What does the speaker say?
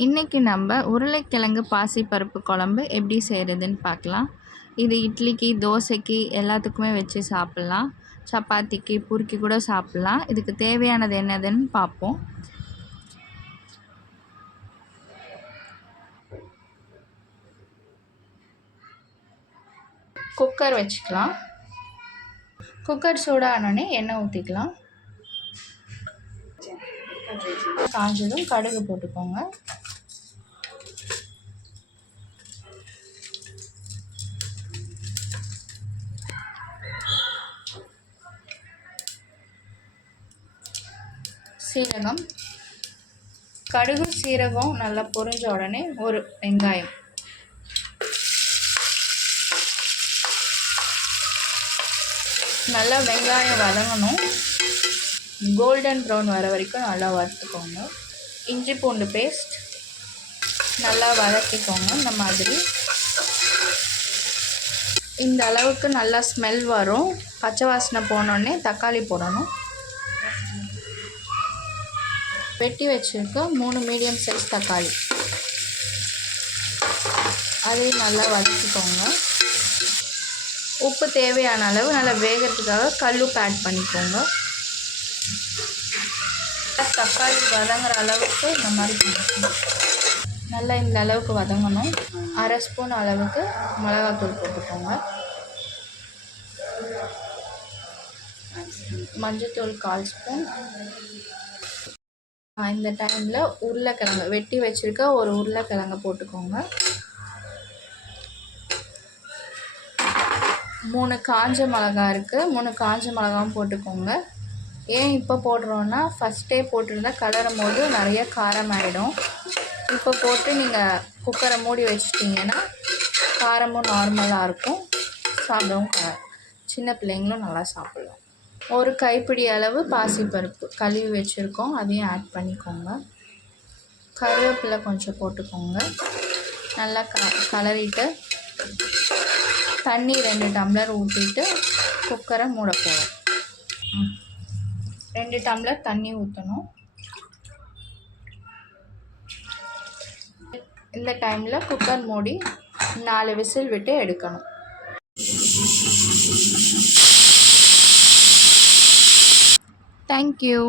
இன்றைக்கி நம்ம உருளைக்கிழங்கு பாசிப்பருப்பு குழம்பு எப்படி செய்கிறதுன்னு பார்க்கலாம். இது இட்லிக்கு, தோசைக்கு எல்லாத்துக்குமே வச்சு சாப்பிட்லாம். சப்பாத்திக்கு, பூரிக்கு கூட சாப்பிட்லாம். இதுக்கு தேவையானது என்னதுன்னு பார்ப்போம். குக்கர் வச்சுக்கலாம். குக்கர் சூடானோடனே எண்ணெய் ஊற்றிக்கலாம். காஞ்சதும் கடுகு போட்டுக்கோங்க. சீரகம், கடுகு சீரகம் நல்லா பொரிஞ்ச உடனே ஒரு வெங்காயம், நல்லா வெங்காயம் வதங்கணும். கோல்டன் ப்ரௌன் வர வரைக்கும் நல்லா வறுத்துக்கோங்க. இஞ்சி பூண்டு பேஸ்ட் நல்லா வதக்கிக்கோங்க. இந்த மாதிரி இந்த அளவுக்கு நல்லா ஸ்மெல் வரும். பச்சை வாசனை போனோடனே தக்காளி போடணும். வெட்டி வச்சுருக்க 3 மீடியம் சைஸ் தக்காளி, அதையும் நல்லா வதக்கிக்கோங்க. உப்பு தேவையான அளவு நல்லா வேகிறதுக்காக கல்லுப்பு ஆட் பண்ணிக்கோங்க. தக்காளி வதங்குற அளவுக்கு இந்த மாதிரி பண்ணிக்கணும். நல்லா இந்த அளவுக்கு வதங்கணும். 1/2 ஸ்பூன் அளவுக்கு மிளகாத்தூள் போட்டுக்கோங்க. மஞ்சத்தூள் 1/4 ஸ்பூன். இந்த டைமில் உருளைக்கிழங்கு வெட்டி வச்சுருக்க ஒரு உருளைக்கிழங்கு போட்டுக்கோங்க. 3 காஞ்ச மிளகா இருக்குது, 3 காஞ்ச மிளகாவும் போட்டுக்கோங்க. ஏன் இப்போ போடுறோன்னா, ஃபஸ்ட்டே போட்டிருந்தா கலரும் போது நிறைய காரம் ஆகிடும். இப்போ போட்டு நீங்கள் குக்கரை மூடி வச்சிட்டிங்கன்னா காரமும் நார்மலாக இருக்கும், சாப்பிடவும் சின்ன பிள்ளைங்களும் நல்லா சாப்பிட்லாம். ஒரு கைப்பிடி அளவு பாசிப்பருப்பு கழுவி வச்சுருக்கோம், அதையும் ஆட் பண்ணிக்கோங்க. கருவேப்பிலை கொஞ்சம் போட்டுக்கோங்க. நல்லா கலரிட்டு தண்ணி 2 டம்ளர் ஊற்றிட்டு குக்கரை மூட போகிறோம். 2 டம்ளர் தண்ணி ஊற்றணும். இந்த டைமில் குக்கர் மூடி 4 விசில் விட்டு எடுக்கணும். Thank you.